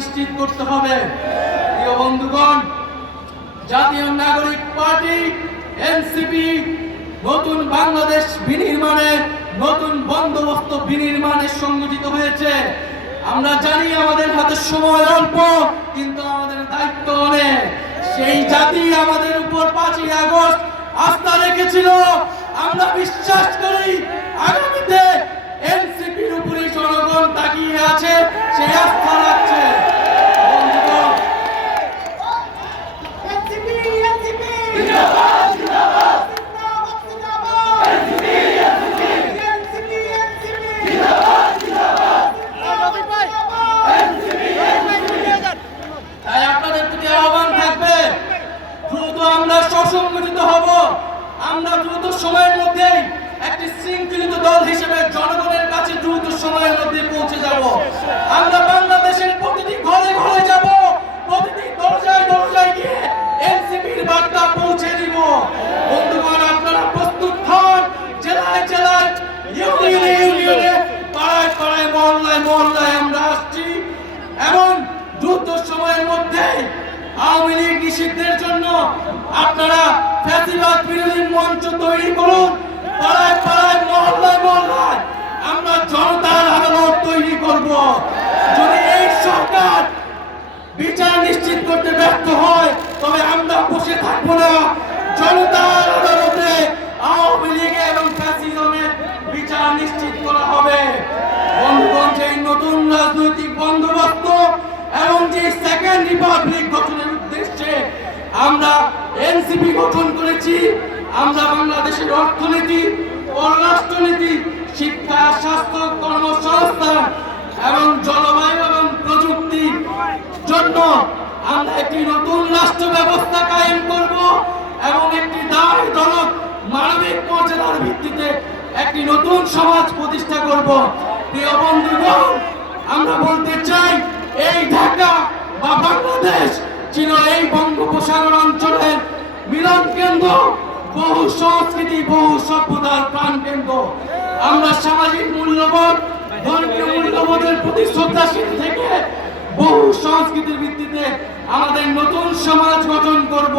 নিশ্চিত করতে হবে। প্রিয় বন্ধুগণ, জাতীয় নাগরিক পার্টি, এনসিপি, নতুন বাংলাদেশ বিনির্মাণে নতুন বন্দোবস্ত বিনির্মাণে সংগঠিত হয়েছে। আমরা জানি আমাদের হাতে সময় অল্প, কিন্তু আমাদের দায়িত্ব অনেক। সেই জাতি আমাদের উপর পাঁচই আগস্ট আস্থা রেখেছিল। আমরা বিশ্বাস করি আগামীতে এনসিপির উপরে জনগণ তাকিয়ে আছে। সেই আস্থা রাখছে বন্ধুগণ NCP, NCP! জিন্দাবাদ, জিন্দাবাদ! জিন্দাবাদ, NCP, NCP! তাই আপনাদের প্রতি আহ্বান থাকবে দ্রুত আমরা সসংগঠিত হব আমরা দ্রুত সময়ের মধ্যেই একটি শৃঙ্খলিত দল হিসেবে জনগণের কাছে দ্রুত সময়ের মধ্যে পৌঁছে যাব। আমরা বাংলাদেশের প্রতিটি ঘরে ঘরে যাব, প্রতিটি দরজায় দরজায় গিয়ে এনসিপির বার্তা পৌঁছে দিব। বন্ধুগণ, আপনারা প্রস্তুত হন, জেলায় জেলায় ইউনিয়নে ইউনিয়নে, পাড়ায় পাড়ায়, মহল্লায় মহল্লায় আমরা আসছি। এবং দ্রুত সময়ের মধ্যে আওয়ামী লীগ নিষিদ্ধের জন্য আপনারা মঞ্চ তৈরি করুন। পাড়ায় পাড়ায়, মহল্লায় মহল্লায় আমরা জনতার আদালত তৈরি করব। যদি এই সরকার বিচার নিশ্চিত করতে ব্যর্থ হয়, তবে আমরা বসে থাকব না। জনতার আদালতে আওয়ামী লীগ এবং ফ্যাসিজমের বিচার নিশ্চিত করা হবে। বন্ধুগণ যে নতুন রাজনৈতিক বন্দোবস্ত এবং যে সেকেন্ড রিপাবলিক গঠনের উদ্দেশ্যে আমরা এনসিপি গঠন করেছি আমরা বাংলাদেশের অর্থনীতি পররাষ্ট্রনীতি শিক্ষা, স্বাস্থ্য, কর্মসংস্থান এবং জলবায়ু এবং প্রযুক্তি জন্য আমরা একটি নতুন রাষ্ট্র ব্যবস্থা কায়েম করব এবং একটি দায় দলক মানবিক মর্যাদার ভিত্তিতে একটি নতুন সমাজ প্রতিষ্ঠা করব। প্রিয় বন্ধুগণ, আমরা বলতে চাই, এই ঢাকা বা বাংলাদেশ ছিল এই বঙ্গোপসাগর অঞ্চলের মিলন কেন্দ্র। বহু সংস্কৃতি, বহু সভ্যতার প্রাণ কেন্দ্র। আমরা সামাজিক মূল্যবোধ, ধর্মীয় মূল্যবোধের প্রতি শ্রদ্ধাশীল থেকে বহু সংস্কৃতির ভিত্তিতে আমাদের নতুন সমাজ গঠন করব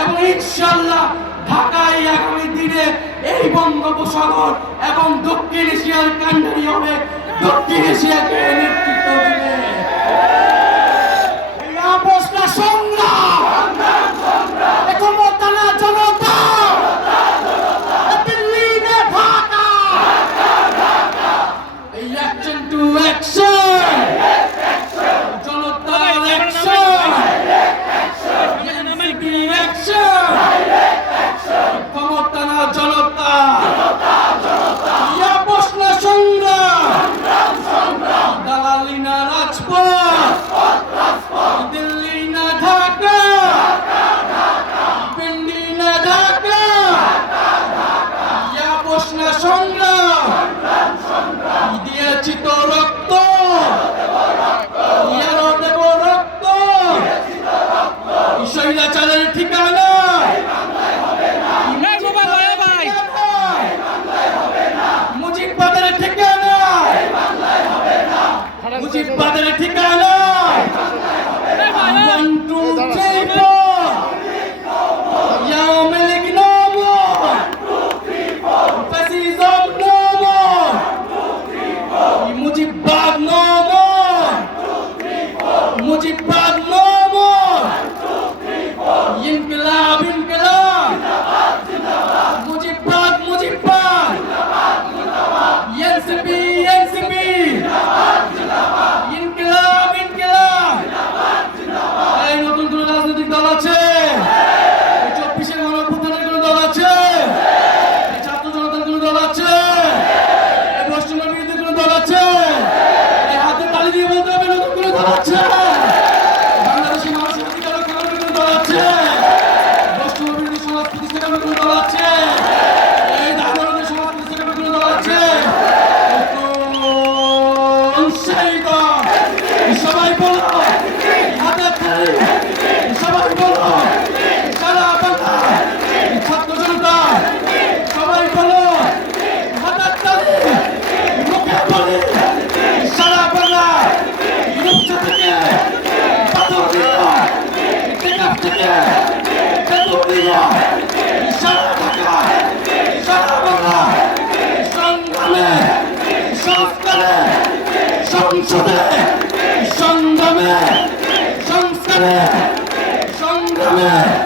এবং ইনশাল্লাহ ঢাকায় আগামী দিনে এই বঙ্গোপসাগর এবং দক্ষিণ এশিয়ার কান্ডারি হবে। দক্ষিণ এশিয়াকে শৈলাচারের ঠিকানা? মুজিববাদের ঠিকানা? মুজিববাদের ঠিকানা? ইনকিলাব 当たった 아멘. 아멘.